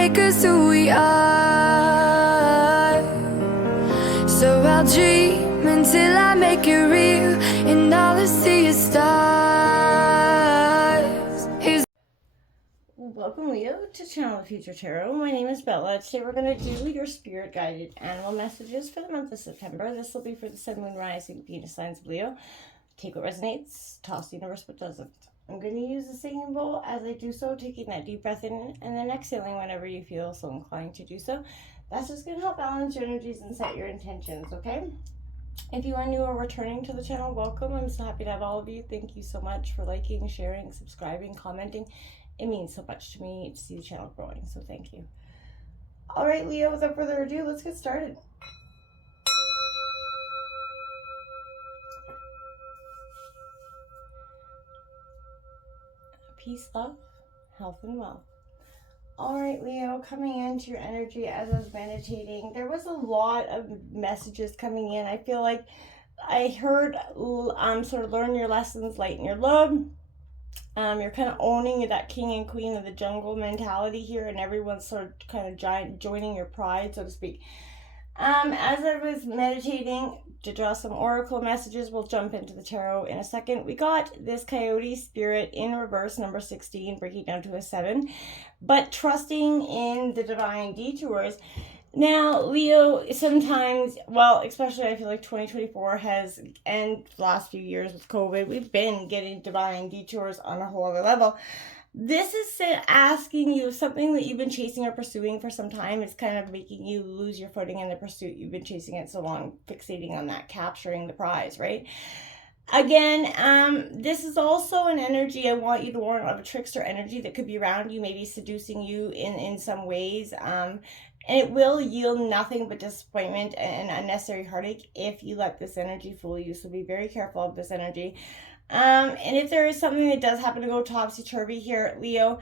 make us who we are. So I'll dream until I make it real, and all I see is stars. Welcome, Leo, to Channel the Future Tarot. My name is Bella. Today we're going to do your spirit guided animal messages for the month of September. This will be for the Sun, Moon, Rising, Venus signs of Leo. Take what resonates, toss the universe what doesn't. I'm going to use the singing bowl as I do so, taking that deep breath in and then exhaling whenever you feel so inclined to do so. That's just going to help balance your energies and set your intentions, okay? If you are new or returning to the channel, welcome. I'm so happy to have all of you. Thank you so much for liking, sharing, subscribing, commenting. It means so much to me to see the channel growing, so thank you. All right, Leo, without further ado, let's get started. Peace, love, health, and wealth. All right, Leo, coming into your energy as I was meditating, there was a lot of messages coming in. I feel like I heard sort of learn your lessons, lighten your load. You're kind of owning that king and queen of the jungle mentality here, and everyone's sort of kind of joining your pride, so to speak. As I was meditating to draw some oracle messages, we'll jump into the tarot in a second. We got this coyote spirit in reverse, number 16, breaking down to a 7, but trusting in the divine detours. Now, Leo, sometimes, well, especially I feel like 2024 has, and the last few years with COVID, we've been getting divine detours on a whole other level. This is asking you something that you've been chasing or pursuing for some time. It's kind of making you lose your footing in the pursuit. You've been chasing it so long, fixating on that, capturing the prize, right? Again, this is also an energy I want you to warn of, a trickster energy that could be around you, maybe seducing you in some ways. And it will yield nothing but disappointment and unnecessary heartache if you let this energy fool you. So be very careful of this energy. And if there is something that does happen to go topsy-turvy here, Leo,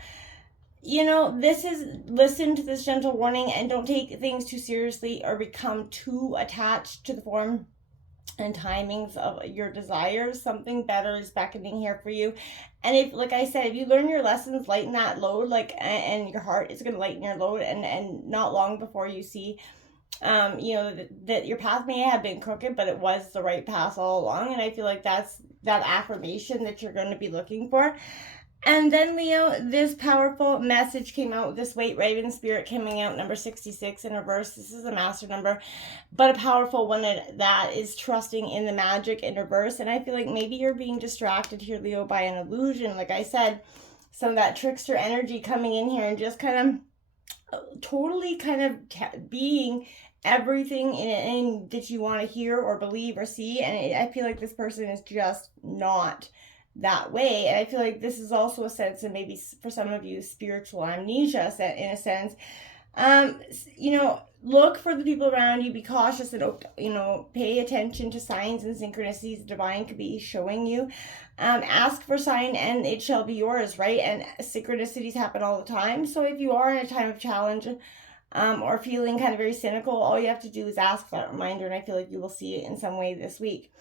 you know, listen to this gentle warning and don't take things too seriously or become too attached to the form and timings of your desires. Something better is beckoning here for you. And if, like I said, if you learn your lessons, lighten that load, and your heart is going to lighten your load, and not long before you see you know, that your path may have been crooked, but it was the right path all along. And I feel like that's that affirmation that you're going to be looking for. And then, Leo, this powerful message came out, this White Raven spirit coming out, number 66 in reverse. This is a master number, but a powerful one that is trusting in the magic in reverse. And I feel like maybe you're being distracted here, Leo, by an illusion. Like I said, some of that trickster energy coming in here and just kind of totally kind of being everything in that you want to hear or believe or see. And I feel like this person is just not that way. And I feel like this is also a sense of maybe for some of you spiritual amnesia in a sense. You know, look for the people around you, be cautious, and, you know, pay attention to signs and synchronicities the divine could be showing you. Ask for sign and it shall be yours, right? And synchronicities happen all the time. So if you are in a time of challenge or feeling kind of very cynical, all you have to do is ask for that reminder, and I feel like you will see it in some way this week.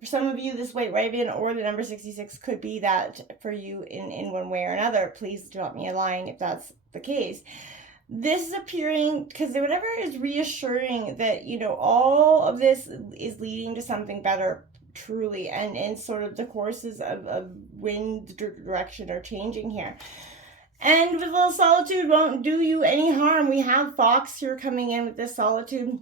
For some of you, this White Raven or the number 66 could be that for you in one way or another. Please drop me a line if that's the case. This is appearing because whatever is reassuring that, you know, all of this is leading to something better, truly, and sort of the courses of wind direction are changing here. And with a little solitude won't do you any harm. We have Fox here coming in with this solitude,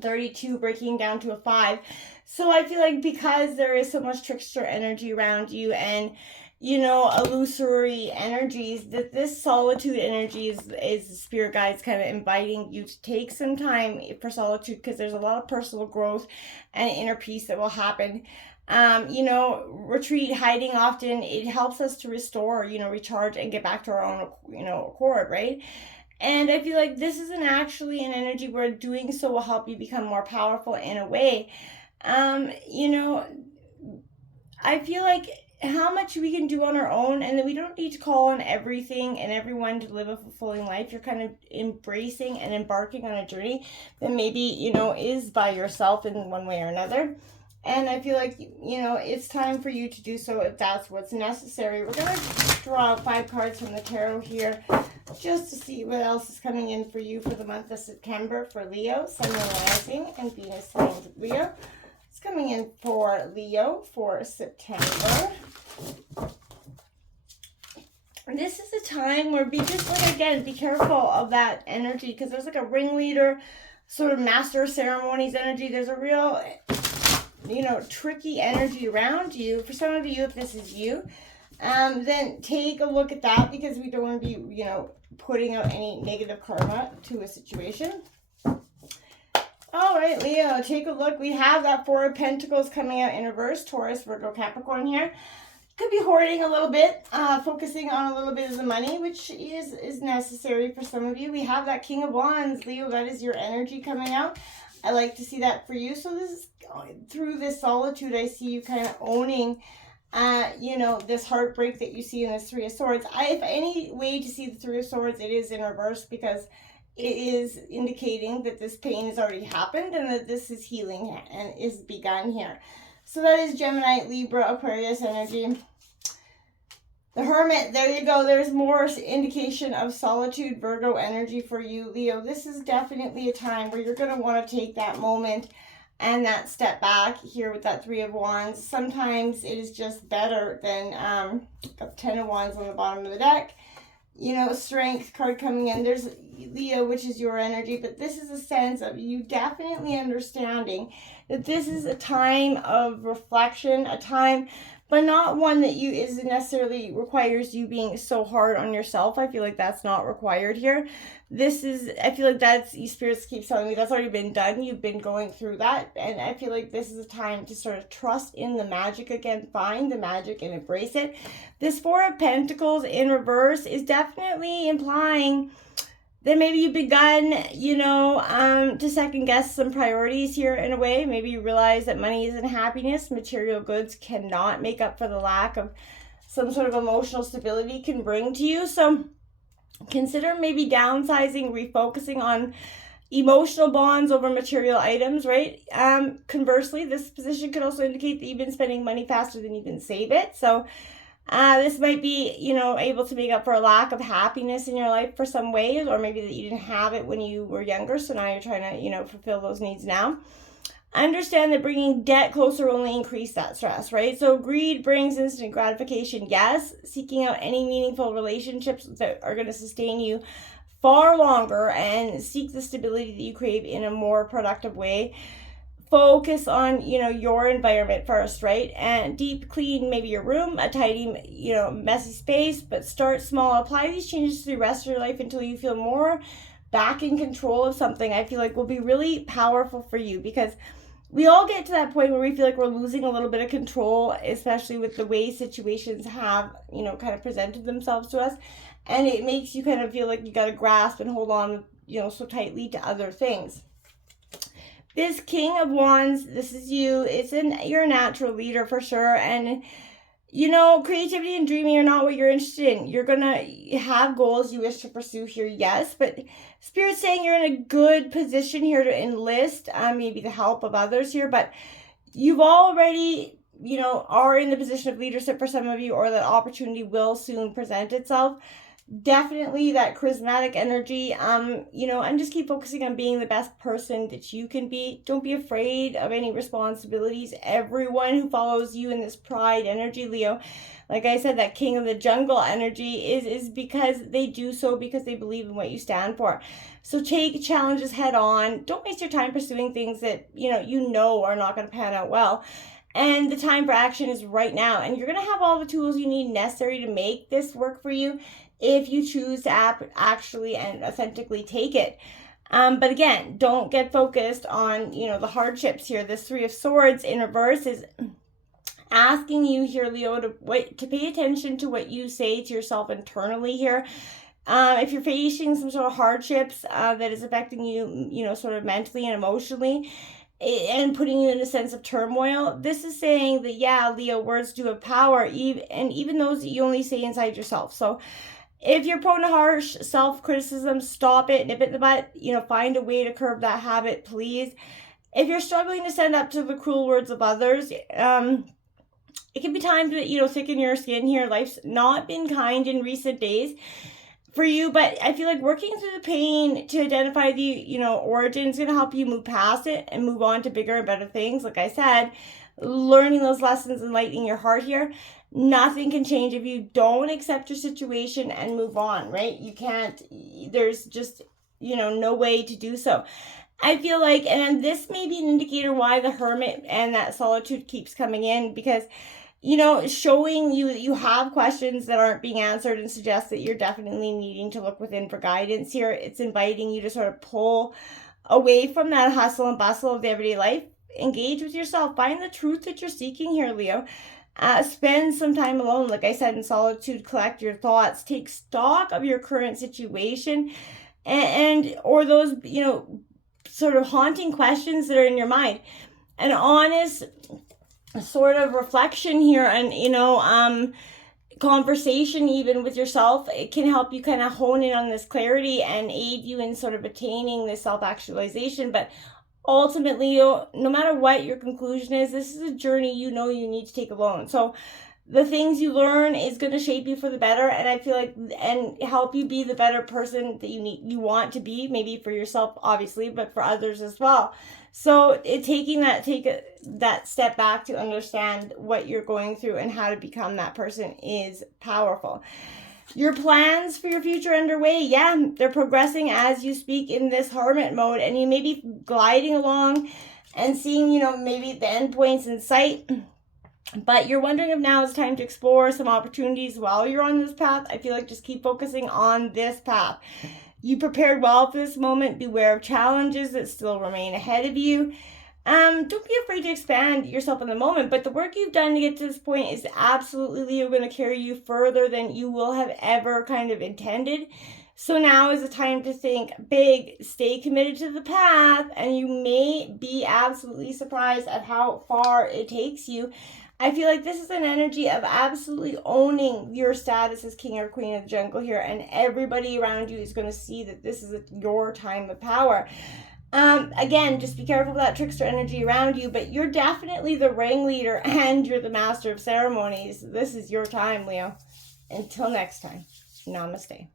32 breaking down to a 5. So I feel like because there is so much trickster energy around you and, you know, illusory energies, that this solitude energy is spirit guides kind of inviting you to take some time for solitude, because there's a lot of personal growth and inner peace that will happen. You know, retreat, hiding, often it helps us to restore, you know, recharge and get back to our own, you know, accord, right? And I feel like this isn't actually an energy where doing so will help you become more powerful in a way. You know, I feel like how much we can do on our own, and that we don't need to call on everything and everyone to live a fulfilling life. You're kind of embracing and embarking on a journey that maybe, you know, is by yourself in one way or another. And I feel like, you know, it's time for you to do so if that's what's necessary. We're going to draw 5 cards from the tarot here. just to see what else is coming in for you for the month of September for Leo, Sun, Moon, Rising, and Venus signs Leo. It's coming in for Leo for September. And this is a time where be just like, again, be careful of that energy, because there's like a ringleader, sort of master of ceremonies energy. There's a real, tricky energy around you. For some of you, if this is you, then take a look at that, because we don't want to be, putting out any negative karma to a situation. All right, Leo, take a look. We have that Four of Pentacles coming out in reverse, Taurus, Virgo, Capricorn here. Could be hoarding a little bit, focusing on a little bit of the money, which is necessary for some of you. We have that King of Wands, Leo, that is your energy coming out. I like to see that for you. So this is, through this solitude, I see you kind of owning, this heartbreak that you see in this Three of Swords. If any way to see the Three of Swords, it is in reverse, because it is indicating that this pain has already happened and that this is healing and is begun here. So that is Gemini, Libra, Aquarius energy. The Hermit, there you go. There's more indication of solitude, Virgo energy for you, Leo. This is definitely a time where you're going to want to take that moment and that step back here with that Three of Wands. Sometimes it is just better than a Ten of Wands on the bottom of the deck. Strength card coming in. There's Leo, which is your energy, but this is a sense of you definitely understanding that this is a time of reflection, a time, but not one that isn't necessarily requires you being so hard on yourself. I feel like that's not required here. I feel like that's, spirits keep telling me that's already been done. You've been going through that. And I feel like this is a time to sort of trust in the magic again, find the magic and embrace it. This Four of Pentacles in reverse is definitely implying that maybe you've begun, to second guess some priorities here in a way. Maybe you realize that money isn't happiness. Material goods cannot make up for the lack of some sort of emotional stability can bring to you. So consider maybe downsizing, refocusing on emotional bonds over material items, right? Conversely, this position could also indicate that you've been spending money faster than you can save it. So this might be, able to make up for a lack of happiness in your life for some ways, or maybe that you didn't have it when you were younger. So now you're trying to, fulfill those needs now. Understand that bringing debt closer will only increase that stress, right? So greed brings instant gratification, yes. Seeking out any meaningful relationships that are going to sustain you far longer and seek the stability that you crave in a more productive way. Focus on, your environment first, right? And deep clean, maybe your room, a tidy, messy space, but start small. Apply these changes to the rest of your life until you feel more back in control of something. I feel like will be really powerful for you, because we all get to that point where we feel like we're losing a little bit of control, especially with the way situations have, kind of presented themselves to us. And it makes you kind of feel like you got to grasp and hold on, so tightly to other things. This King of Wands, this is you. You're a natural leader for sure. And, creativity and dreaming are not what you're interested in. You're going to have goals you wish to pursue here, yes. But Spirit's saying you're in a good position here to enlist maybe the help of others here. But you've already, are in the position of leadership for some of you, or that opportunity will soon present itself. Definitely that charismatic energy, and just keep focusing on being the best person that you can be. Don't be afraid of any responsibilities. Everyone who follows you in this pride energy, Leo, like I said, that king of the jungle energy is because they do so because they believe in what you stand for. So take challenges head on. Don't waste your time pursuing things that, are not going to pan out well. And the time for action is right now. And you're going to have all the tools you need necessary to make this work for you, if you choose to actually and authentically take it. But again, don't get focused on, the hardships here. This Three of Swords in reverse is asking you here, Leo, to pay attention to what you say to yourself internally here. If you're facing some sort of hardships that is affecting you, sort of mentally and emotionally, and putting you in a sense of turmoil, this is saying that, yeah, Leo, words do have power, and even those that you only say inside yourself. So if you're prone to harsh self-criticism, stop it, nip it in the butt, find a way to curb that habit, please. If you're struggling to stand up to the cruel words of others, it can be time to, thicken your skin here. Life's not been kind in recent days. for you, but I feel like working through the pain to identify the, you know, origin is going to help you move past it and move on to bigger and better things. Like I said, learning those lessons and lightening your heart here. Nothing can change if you don't accept your situation and move on, right? You can't, there's just, you know, no way to do so. I feel like, and this may be an indicator why the Hermit and that solitude keeps coming in, because, you know, showing you that you have questions that aren't being answered and suggests that you're definitely needing to look within for guidance here. It's inviting you to sort of pull away from that hustle and bustle of the everyday life. Engage with yourself. Find the truth that you're seeking here, Leo. Spend some time alone, like I said, in solitude. Collect your thoughts. Take stock of your current situation and or those, you know, sort of haunting questions that are in your mind. An honest sort of reflection here and, you know, conversation even with yourself, it can help you kind of hone in on this clarity and aid you in sort of attaining this self-actualization. But ultimately, no matter what your conclusion is, this is a journey you know you need to take alone. So the things you learn is going to shape you for the better, and I feel like, and help you be the better person that you want to be, maybe for yourself obviously, but for others as well. So take that step back to understand what you're going through and how to become that person is powerful. Your plans for your future underway, yeah, they're progressing as you speak in this Hermit mode, and you may be gliding along and seeing, you know, maybe the endpoints in sight. But you're wondering if now is time to explore some opportunities while you're on this path. I feel like just keep focusing on this path. You prepared well for this moment. Beware of challenges that still remain ahead of you. Don't be afraid to expand yourself in the moment, but the work you've done to get to this point is absolutely, Leo, going to carry you further than you will have ever kind of intended. So now is the time to think big, stay committed to the path, and you may be absolutely surprised at how far it takes you. I feel like this is an energy of absolutely owning your status as king or queen of the jungle here, and everybody around you is going to see that this is your time of power. Again, just be careful of that trickster energy around you, but you're definitely the ringleader and you're the master of ceremonies. This is your time, Leo. Until next time, namaste.